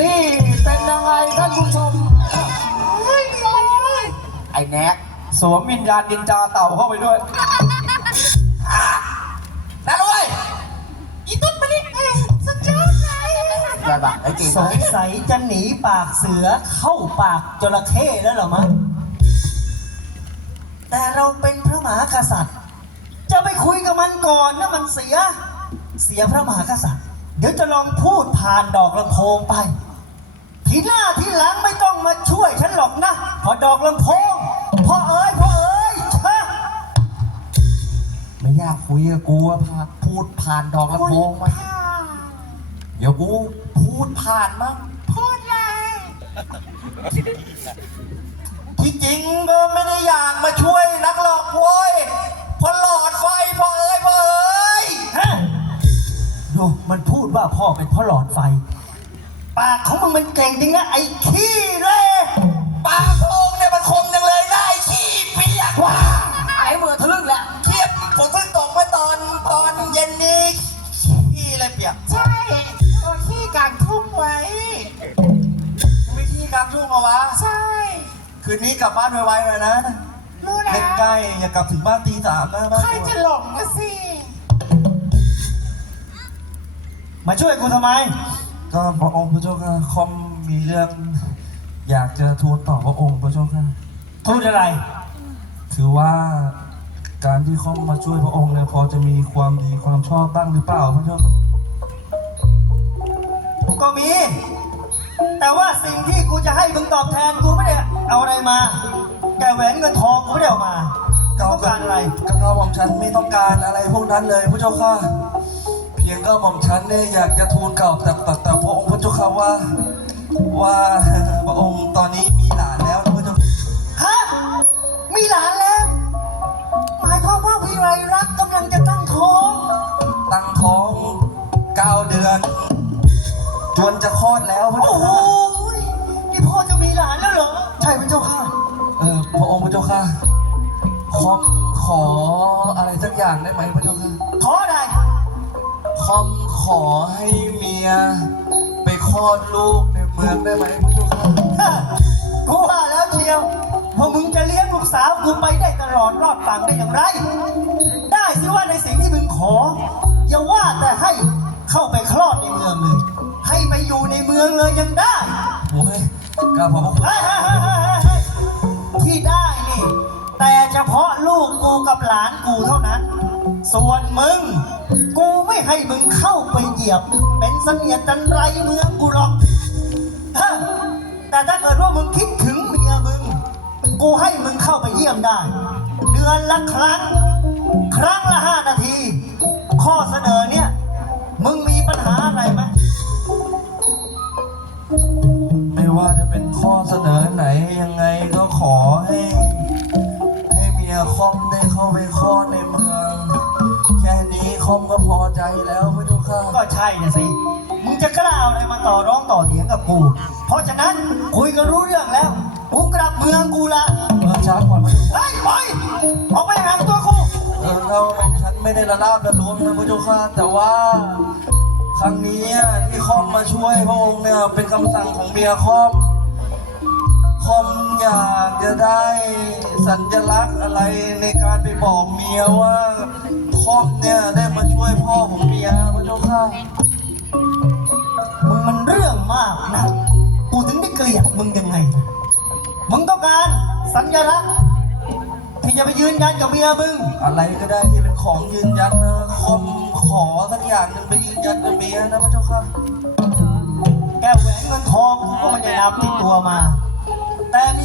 นี่เป็นยังไงท่านผู้ชม ไอ้แน็กสวมวิญญาณนินจาเต่าเข้าไปด้วยอ่แน็กเว้ยอีตุ๊ดมานี่สุดยอดเลยอย่บไอ้จริงสงสัยจะหนีปากเสือเข้าปากจระเข้แล้วเหรอมั้งแต่เราเป็นพระมหากษัตริย์ จะไปคุยกับมันก่อนนะมันเสีย เสียพระมหากษัตริย์ เดี๋ยวจะลองพูดผ่านดอกลำโพงไป ทีหน้าทีหลังไม่ต้องมาช่วยฉันหรอกนะเพอดอกลำโพงพ่อเอ้ยพ่อเอ้ยชะไม่อยากคุยกับกูอะพาพูดผ่านดอกลำโพงมาเดี๋ยวกูพูดผ่านมั้งพูดเลย ที่จริงก็ไม่ได้อยากมาช่วยนักหรอกเว้ยเพราะหลอดไฟพอเอ้ยพอเอ้ยฮะ ดูมันพูดว่าพ่อเป็นพ่อหลอดไฟ ปากของมึงมันเก่งจริงนะไอ้ขี้เล่ปากโพงเนี่ยมันคมจังเลยได้ขี้เปียกว่ะไอ้เมื่อทะลึ่งแหละเทียบผมเพิ่งตกเมื่อตอนตอนเย็นนี้ขี้เลยเปียกใช่ตัวขี้กลางทุ่งไว้ไม่ขี้กลางทุ่งมาวะใช่ คืนนี้กลับบ้านไวๆเลยนะรู้แล้เล่นวใกล้อย่ากลับถึงบ้านตีสามนะบ้านใครกูจะหลงมาสิมาช่วยกูทำไม ก็พระองค์พระเจ้าค่ะคอมมีเรื่อง อยากจะทูลต่อพระองค์พระเจ้าค่ะพูดอะไร คือว่าการที่คอมมาช่วยพระองค์เนี่ยพอจะมีความดีความชอบบ้างหรือเปล่าพระเจ้าค่ะก็มี แต่ว่าสิ่งที่กูจะให้มึงตอบแทนกูไม่ได้เอาอะไรมาแกแหวนเงินทองกูไม่ได้เอามาต้องการอะไร ก็กระหม่อมฉันไม่ต้องการอะไรพวกนั้นเลยพระเจ้าค่ะเพียงก็หม่อมฉันเนี่ยอยากจะทูลกล่าวแต่แต่แต่พระองค์พระเจ้าค่ะว่า ว่าพระองค์ตอนนี้มีหลานแล้วนะพระเจ้าค่ะฮะมีหลานแล้ว หมายความว่าวิไรรักกำลังจะตั้งท้อง ตั้งท้องเก้าเดือน จวนจะคลอดแล้วพระโอ้เจ้าโหค่ะนี่พ่อจะมีหลานแล้วเหรอ ใช่พระเจ้าค่ะ เออพระองค์พระเจ้าค่ะคอมขออะไรสักอย่างได้ไหมพระเจ้าค่ะขออะไร คอมขอให้เมีย ไปคลอดลูกในเมืองได้ไหมพระเจ้าค่ะฮะกูว่าแล้วเชียวว่ามึงจะเลี้ยงลูกสาวกูไปได้ตลอดรอดฝั่งได้อย่างไร ได้สิว่าในสิ่งที่มึงขอ อย่าว่าแต่ให้เข้าไปคลอดในเมืองเลย ให้ไปอยู่ในเมืองเลยยังได้โอ้ยกราบขอบพระคุณเฮ้ยเฮ้ยเฮ้ยเฮ้ยเฮ้ยที่ได้นี่ แต่เฉพาะลูกกูกับหลานกูเท่านั้น ส่วนมึงกูไม่ ให้มึงเข้าไปเหยียบ เป็นเสนียดจันไรเมืองกูหรอกแต่ถ้าเกิดว่ามึงคิดถึงเมียมึง กูให้มึงเข้าไปเยี่ยมได้ เดือนละครั้ง ครั้งละห้านาที ช่นะสิ มึงจะกล้าเอาอะไรมาต่อร้องต่อเถียงกับกู เพราะฉะนั้นคุยกันรู้เรื่องแล้ว กูกลับเมืองกูละเมืองช้าก่อนพระเจ้าค่ะเฮ้ยไปออกไปห่างตัวกูเออเราฉันไม่ได้ระลาบระลวงนะพระเจ้าค่ะแต่ว่าครั้งนี้ที่คอมมาช่วยพระองค์เนี่ยเป็นคำสั่งของเมียคอม คอมอยากจะได้สัญลักษณ์อะไรในการไปบอกเมียว่าคอมเนี่ยได้มาช่วยพ่อของเมียพระเจ้าค่ะมึงมันเรื่องมากนะ กูถึงได้เกลียดมึงยังไง มึงต้องการสัญลักษณ์ที่จะไปยืนยันกับเมียมึง อะไรก็ได้ที่เป็นของยืนยันนะคอมขอสักอย่างหนึงไปยืนยันกับเมียนะพระเจ้าค่ะ แก้วแหวนเงินทองกูก็ไม่ได้นำติดตัวมา แต่มี